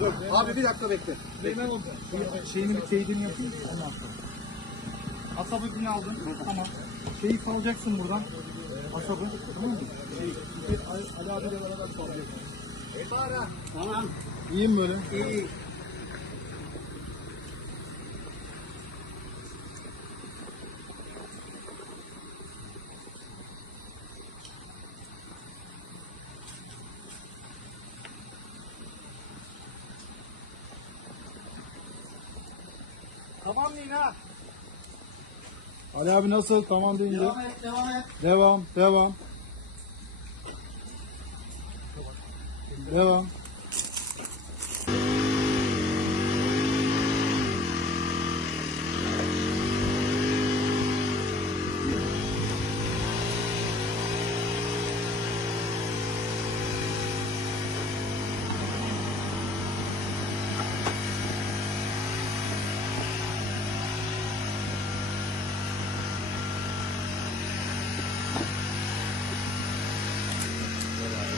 Dur. Abi bir dakika bekle. Hemen o şeyini bir teyidini yapayım. Sonra. Asabı aldın. Tamam. Şeyi salacaksın buradan. Asabı. Tamam mı? Şey, Ali, abiyle beraber salacaksın. Tamam. İyi mi böyle? İyi. Tamam Nina. Ali abi nasıl? Tamam deyince. Devam et, devam et. Devam, devam. Devam.